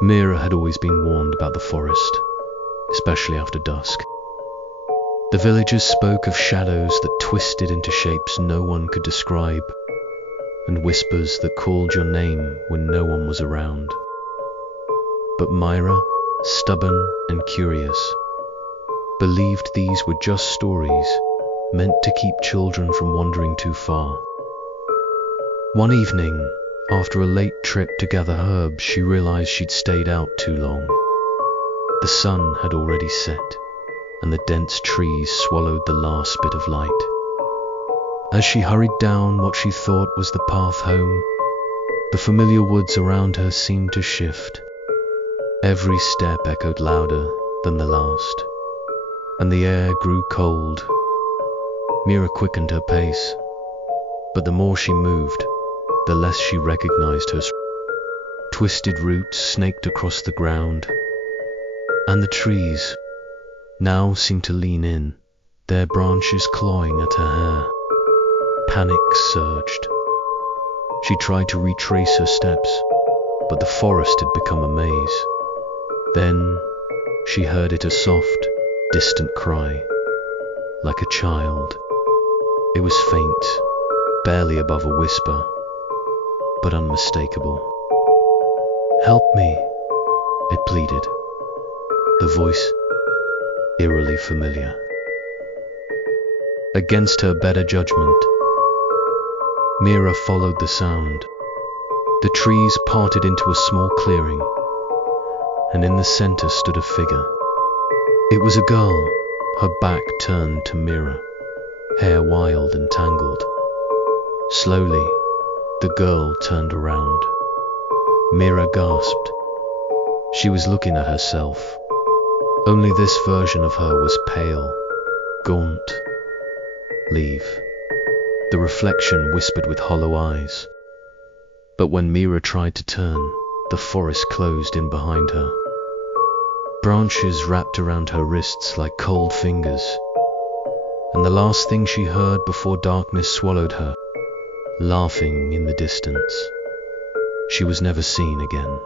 Mira had always been warned about the forest, especially after dusk. The villagers spoke of shadows that twisted into shapes no one could describe, and whispers that called your name when no one was around. But Myra, stubborn and curious, believed these were just stories meant to keep children from wandering too far. One evening, after a late trip to gather herbs, she realized she'd stayed out too long. The sun had already set, and the dense trees swallowed the last bit of light. As she hurried down what she thought was the path home, the familiar woods around her seemed to shift. Every step echoed louder than the last, and the air grew cold. Mira quickened her pace, but the more she moved, the less she recognized her. Twisted roots snaked across the ground, and the trees now seemed to lean in, their branches clawing at her hair. Panic surged. She tried to retrace her steps, but the forest had become a maze. Then she heard it, a soft, distant cry, like a child. It was faint, barely above a whisper, but unmistakable. "Help me," it pleaded, the voice eerily familiar. Against her better judgment, Mira followed the sound. The trees parted into a small clearing, and in the center stood a figure. It was a girl, her back turned to Mira, hair wild and tangled. Slowly, the girl turned around. Mira gasped. She was looking at herself. Only this version of her was pale, gaunt. "Leave," the reflection whispered with hollow eyes. But when Mira tried to turn, the forest closed in behind her. Branches wrapped around her wrists like cold fingers, and the last thing she heard before darkness swallowed her, laughing in the distance. She was never seen again.